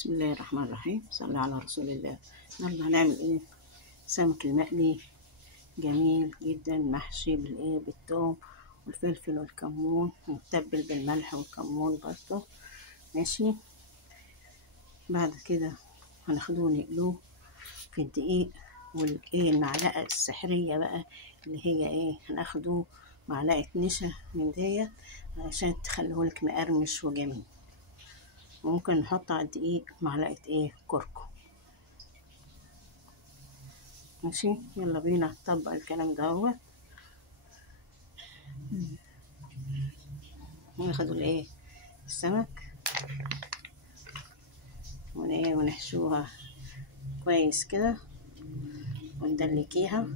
بسم الله الرحمن الرحيم. صلى على رسول الله. النهارده هنعمل ايه؟ سمك المقلي جميل جدا، محشي بالثوم والفلفل والكمون، متبل بالملح والكمون برضه. ماشي. بعد كده هناخدوه نقلوه في الدقيق والايه المعلقه السحريه بقى، اللي هي ايه، هناخدوه معلقه نشا من ديت عشان تخليهولك مقرمش وجميل. ممكن نحط على الدقيق معلقه ايه كركم. ماشي، يلا بينا نطبق الكلام ده. هو وناخد الايه السمك ونحشوها كويس كده وندلكيها.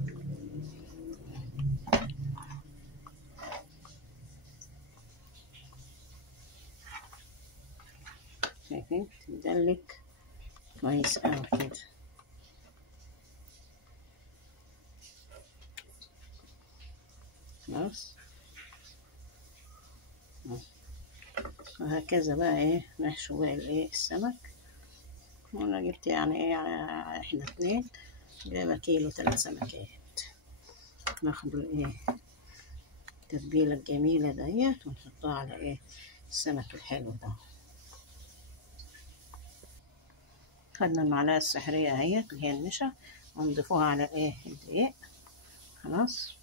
شايفين تدلك كويس اوي كده. خلاص، وهكذا بقى ايه نحشو بقى الايه السمك. وانا جبت يعني ايه على احنا 2 جايبه كيلو 3 سمكات. ناخد الايه التتبيله الجميله ديت ونحطها على ايه السمك الحلو ده. خدنا المعلقه السحريه اهيت اللي هي النشا ونضيفوها على ايه الدقيق. خلاص،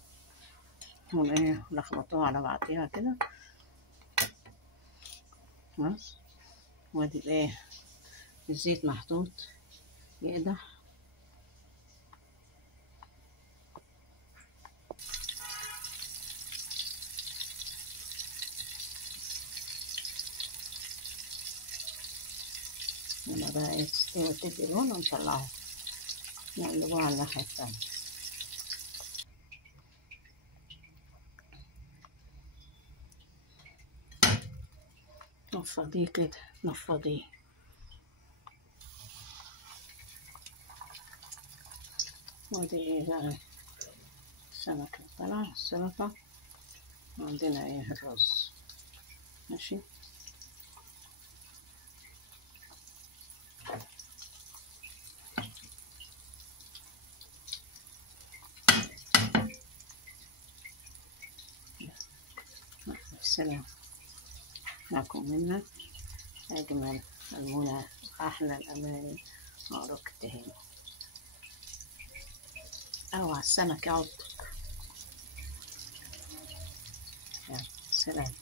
وايه نخلطوها على بعضيها كده. خلاص، وادي الايه الزيت محطوط يقدح. لما بقى ايه تستوي وتدي لون ونطلعها نقلبوها على الناحية التانية. نفضيه كده، نفضيه. وادي ايه بقى السمكة طلع السلطة، وعندنا ايه الرز. ماشي، السلام. معكم منا أجمل المنى، أحلى الأماني، مبروك التهاني. أوعى السمك يعضك. سلام.